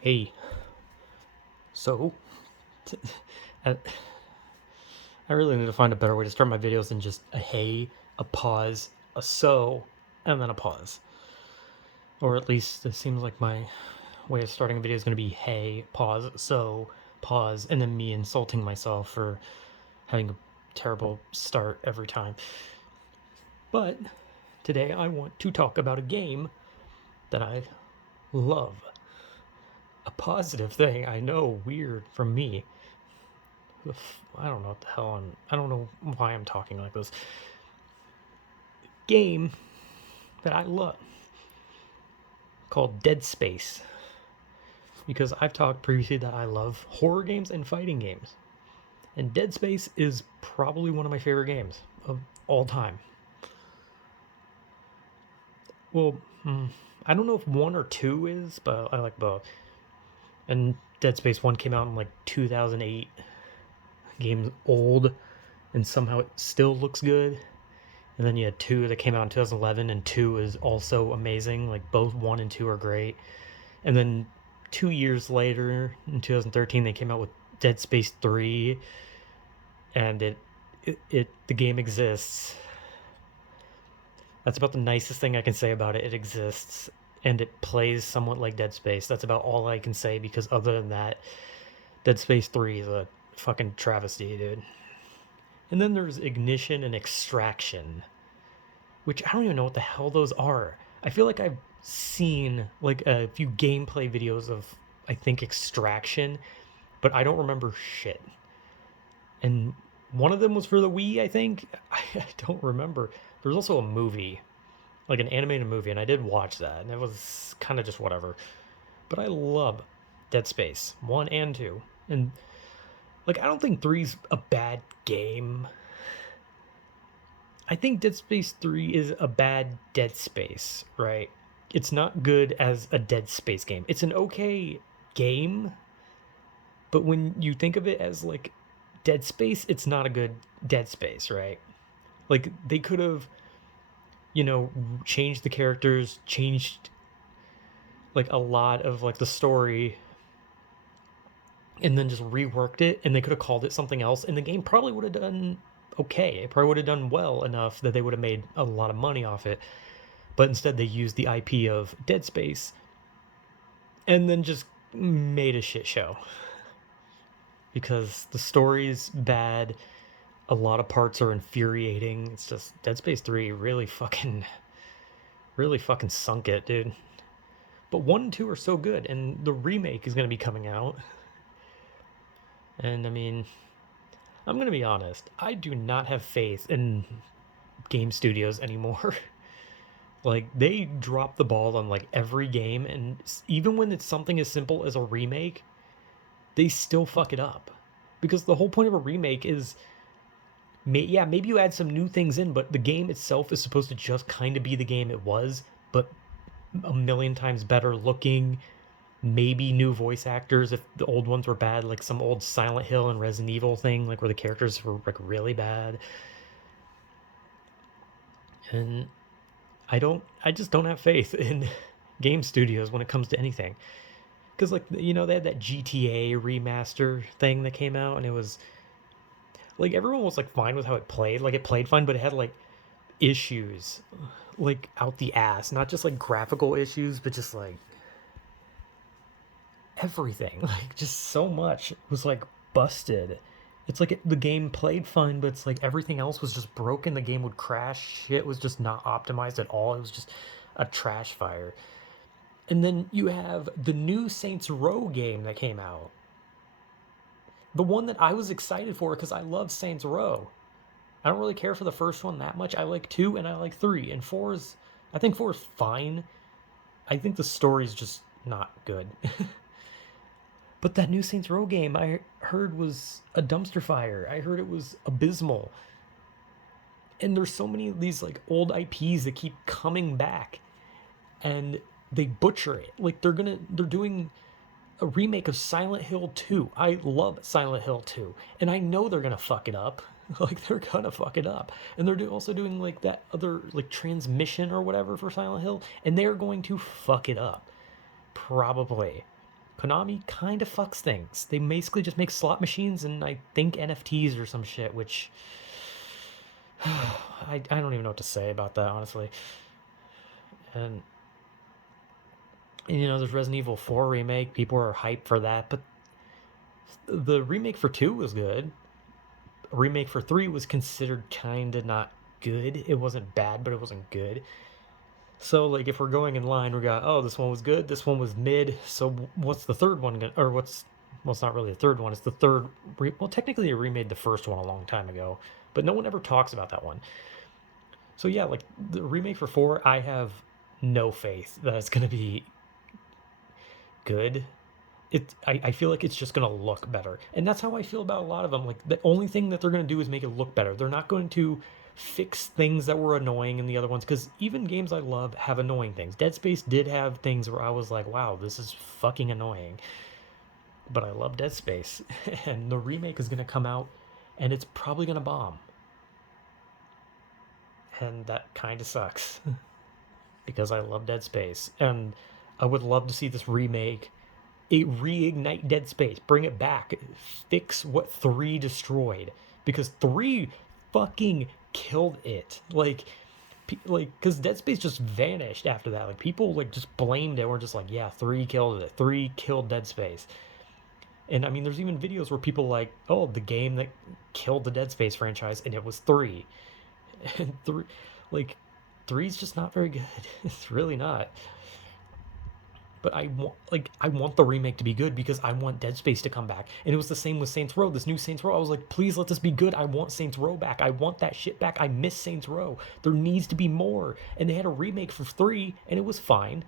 Hey, so t- I, I really need to find a better way to start my videos than just a hey, a pause, a so, and then a pause. Or at least it seems like my way of starting a video is going to be hey, pause, so, pause, and then me insulting myself for having a terrible start every time. But today I want to talk about a game that I love. A positive thing, I know, weird from me. I don't know what the hell I don't know why I'm talking like this. Game that I love called Dead Space. Because I've talked previously that I love horror games and fighting games. And Dead Space is probably one of my favorite games of all time. Well, I don't know if 1 or 2 is, but I like both. And Dead Space 1 came out in like 2008. Game's old, and somehow it still looks good. And then you had 2 that came out in 2011, and 2 is also amazing. Like both 1 and 2 are great. And then 2 years later, in 2013, they came out with Dead Space 3, and the game exists. That's about the nicest thing I can say about it. It exists, and it plays somewhat like Dead Space. That's about all I can say, because other than that, Dead Space 3 is a fucking travesty, dude. And then there's Ignition and Extraction, which I don't even know what the hell those are. I feel like I've seen like a few gameplay videos of, I think, Extraction, but I don't remember shit. And one of them was for the Wii, I think. I don't remember. There was also a movie, like an animated movie, and I did watch that, and it was kind of just whatever. But I love Dead Space 1 and 2. And like I don't think three's a bad game. I think Dead Space 3 is a bad Dead Space, right? It's not good as a Dead Space game. It's an okay game, but when you think of it as like Dead Space, it's not a good Dead Space, right? Like they could have, changed the characters, changed like a lot of like the story, and then just reworked it, and they could have called it something else, and the game probably would have done okay. It probably would have done well enough that they would have made a lot of money off it. But instead, they used the IP of Dead Space and then just made a shit show because the story's bad. A lot of parts are infuriating. It's just Dead Space 3 really fucking sunk it, dude. But 1 and 2 are so good, and the remake is going to be coming out. And I mean, I'm going to be honest, I do not have faith in game studios anymore. Like, they drop the ball on like every game, and even when it's something as simple as a remake, they still fuck it up. Because the whole point of a remake is, maybe you add some new things in, but the game itself is supposed to just kind of be the game it was, but a million times better looking. Maybe new voice actors if the old ones were bad, like some old Silent Hill and Resident Evil thing, like where the characters were like really bad. And I just don't have faith in game studios when it comes to anything. Because like they had that GTA remaster thing that came out, and it was like everyone was like fine with how it played. Like it played fine, but it had like issues like out the ass. Not just like graphical issues, but just like everything. Like just so much was like busted. It's like the game played fine, but it's like everything else was just broken. The game would crash. Shit was just not optimized at all. It was just a trash fire. And then you have the new Saints Row game that came out. The one that I was excited for because I love Saints Row. I don't really care for the first one that much. I like 2 and I like 3. And 4 is, I think 4 is fine. I think the story's just not good. But that new Saints Row game I heard was a dumpster fire. I heard it was abysmal. And there's so many of these like old IPs that keep coming back, and they butcher it. Like they're doing a remake of Silent Hill 2. I love Silent Hill 2, and I know they're gonna fuck it up. Like they're gonna fuck it up, and they're also doing like that other like transmission or whatever for Silent Hill, and they're going to fuck it up, probably. Konami kind of fucks things. They basically just make slot machines and I think NFTs or some shit, which I don't even know what to say about that, honestly. And there's Resident Evil 4 remake. People are hyped for that, but the remake for 2 was good. A remake for 3 was considered kind of not good. It wasn't bad, but it wasn't good. So, like, if we're going in line, we got, oh, this one was good, this one was mid, so what's the third one gonna, or what's, well, it's not really the third one, it's the third, well, technically they remade the first one a long time ago, but no one ever talks about that one. So yeah, like, the remake for 4, I have no faith that it's gonna be good. I feel like it's just gonna look better, and that's how I feel about a lot of them. Like, the only thing that they're gonna do is make it look better. They're not going to fix things that were annoying in the other ones, because even games I love have annoying things. Dead Space did have things where I was like, wow, this is fucking annoying, but I love Dead Space. And the remake is gonna come out and it's probably gonna bomb, and that kind of sucks because I love Dead Space, and I would love to see this remake. Reignite Dead Space, bring it back, fix what 3 destroyed, because 3 fucking killed it. Like, because Dead Space just vanished after that. Like, people like just blamed it. We're just like, yeah, 3 killed it. 3 killed Dead Space. And I mean, there's even videos where people like, oh, the game that killed the Dead Space franchise, and it was 3. And 3, like, 3's just not very good. It's really not. But I want the remake to be good because I want Dead Space to come back. And it was the same with Saints Row. This new Saints Row, I was like, please let this be good. I want Saints Row back. I want that shit back. I miss Saints Row. There needs to be more. And they had a remake for 3, and it was fine.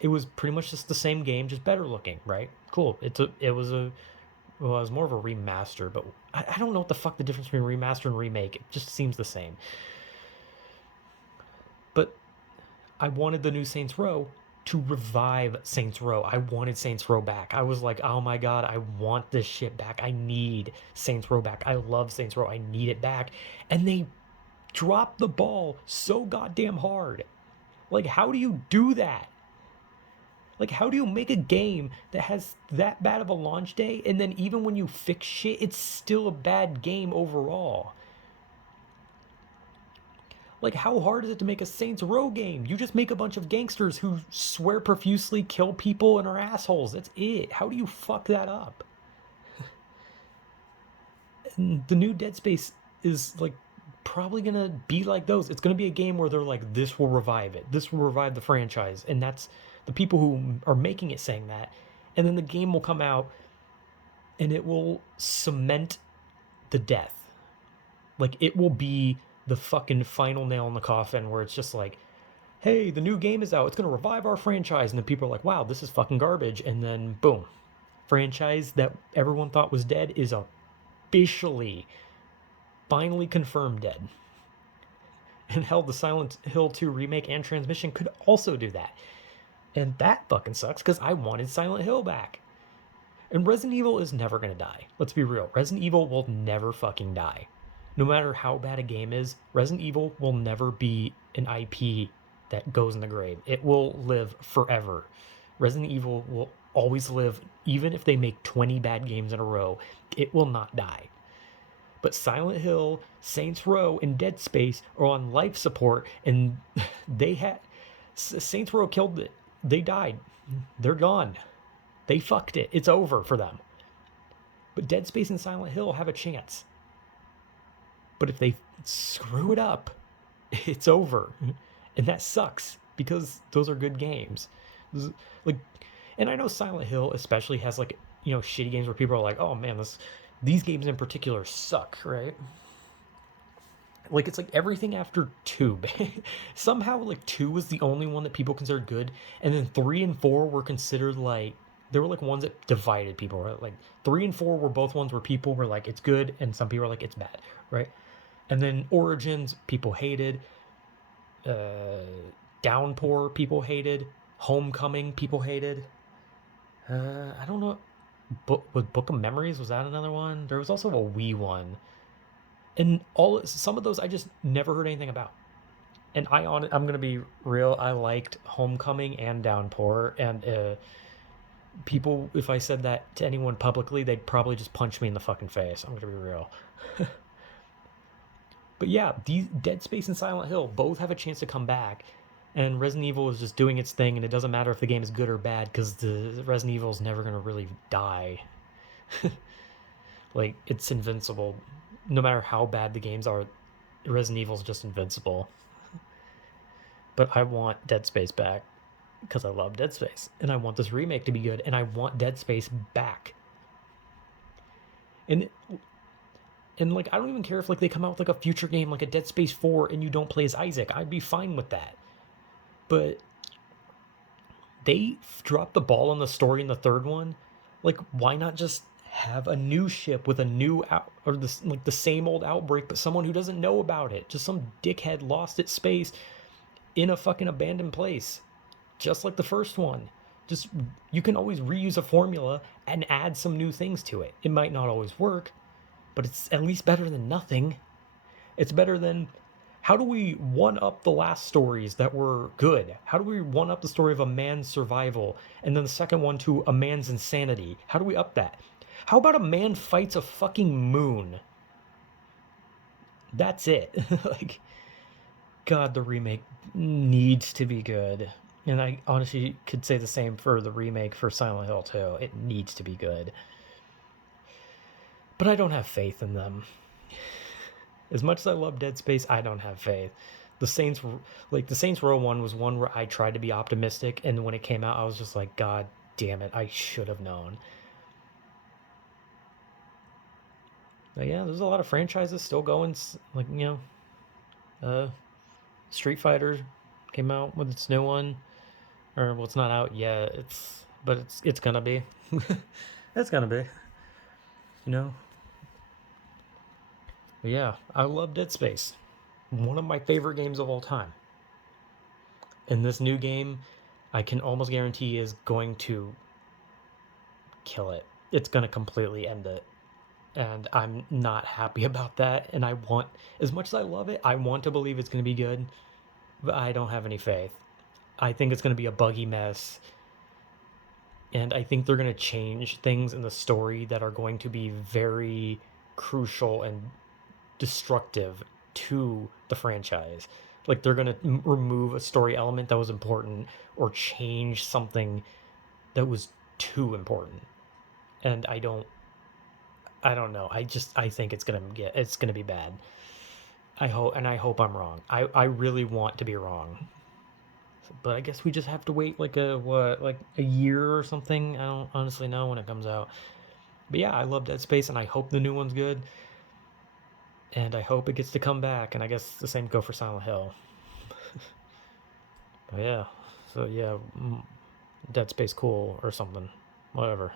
It was pretty much just the same game, just better looking, right? Cool. It was more of a remaster, but I don't know what the fuck the difference between remaster and remake. It just seems the same. But I wanted the new Saints Row to revive Saints Row. I wanted Saints Row back. I was like, oh my god, I want this shit back. I need Saints Row back. I love Saints Row. I need it back. And they dropped the ball so goddamn hard. Like, how do you do that? Like, how do you make a game that has that bad of a launch day, and then even when you fix shit, it's still a bad game overall? Like, how hard is it to make a Saints Row game? You just make a bunch of gangsters who swear profusely, kill people, and are assholes. That's it. How do you fuck that up? And the new Dead Space is, like, probably gonna be like those. It's gonna be a game where they're like, this will revive it. This will revive the franchise. And that's the people who are making it saying that. And then the game will come out and it will cement the death. Like, it will be the fucking final nail in the coffin where it's just like, hey, the new game is out. It's going to revive our franchise. And then people are like, wow, this is fucking garbage. And then, boom. Franchise that everyone thought was dead is officially, finally confirmed dead. And hell, the Silent Hill 2 remake and transmission could also do that. And that fucking sucks because I wanted Silent Hill back. And Resident Evil is never going to die. Let's be real. Resident Evil will never fucking die. No matter how bad a game is, Resident Evil will never be an IP that goes in the grave. It will live forever. Resident Evil will always live, even if they make 20 bad games in a row. It will not die. But Silent Hill, Saints Row, and Dead Space are on life support, and Saints Row killed it. They died. They're gone. They fucked it. It's over for them. But Dead Space and Silent Hill have a chance. But if they screw it up, it's over. And that sucks because those are good games. Like, and I know Silent Hill especially has, like, shitty games where people are like, oh man, these games in particular suck, right? Like, it's like everything after 2. Somehow, like, 2 was the only one that people considered good, and then 3 and 4 were considered, like, they were like ones that divided people, right? Like, 3 and 4 were both ones where people were like, it's good, and some people were like, it's bad, right? And then Origins, people hated. Downpour, people hated. Homecoming, people hated. I don't know. Book of Memories, was that another one? There was also a Wii one. And some of those I just never heard anything about. And I'm gonna be real, I liked Homecoming and Downpour, and People, if I said that to anyone publicly, they'd probably just punch me in the fucking face. I'm gonna be real. But yeah, these Dead Space and Silent Hill both have a chance to come back, and Resident Evil is just doing its thing, and it doesn't matter if the game is good or bad because the Resident Evil is never gonna really die. Like, it's invincible. No matter how bad the games are, Resident Evil is just invincible. But I want Dead Space back because I love Dead Space, and I want this remake to be good, and I want Dead Space back. And like, I don't even care if like they come out with like a future game like a Dead Space 4 and you don't play as Isaac. I'd be fine with that. But they dropped the ball on the story in the third one. Like, why not just have a new ship with a new or this like the same old outbreak, but someone who doesn't know about it? Just some dickhead lost its space in a fucking abandoned place, just like the first one. Just, you can always reuse a formula and add some new things to it. It might not always work, but it's at least better than nothing. It's better than, how do we one up the last stories that were good? How do we one up the story of a man's survival and then the second one to a man's insanity? How do we up that? How about a man fights a fucking moon? That's it. Like, God, the remake needs to be good. And I honestly could say the same for the remake for Silent Hill 2. It needs to be good. But I don't have faith in them. As much as I love Dead Space, I don't have faith. The Saints Row one was one where I tried to be optimistic, and when it came out, I was just like, God damn it, I should have known. But yeah, there's a lot of franchises still going. Like, Street Fighter came out with its new one, or well, it's not out yet. But it's gonna be. It's gonna be. You know. But yeah, I love Dead Space. One of my favorite games of all time. And this new game, I can almost guarantee is going to kill it. It's gonna completely end it. And I'm not happy about that. And I want, as much as I love it, I want to believe it's gonna be good, but I don't have any faith. I think it's gonna be a buggy mess. And I think they're gonna change things in the story that are going to be very crucial and destructive to the franchise. Like, they're gonna remove a story element that was important or change something that was too important. And I don't know. I think it's gonna be bad. I hope I'm wrong. I really want to be wrong. But I guess we just have to wait like a year or something. I don't honestly know when it comes out. But yeah, I love Dead Space, and I hope the new one's good. And I hope it gets to come back, and I guess the same go for Silent Hill. But yeah, so yeah, Dead Space cool or something, whatever.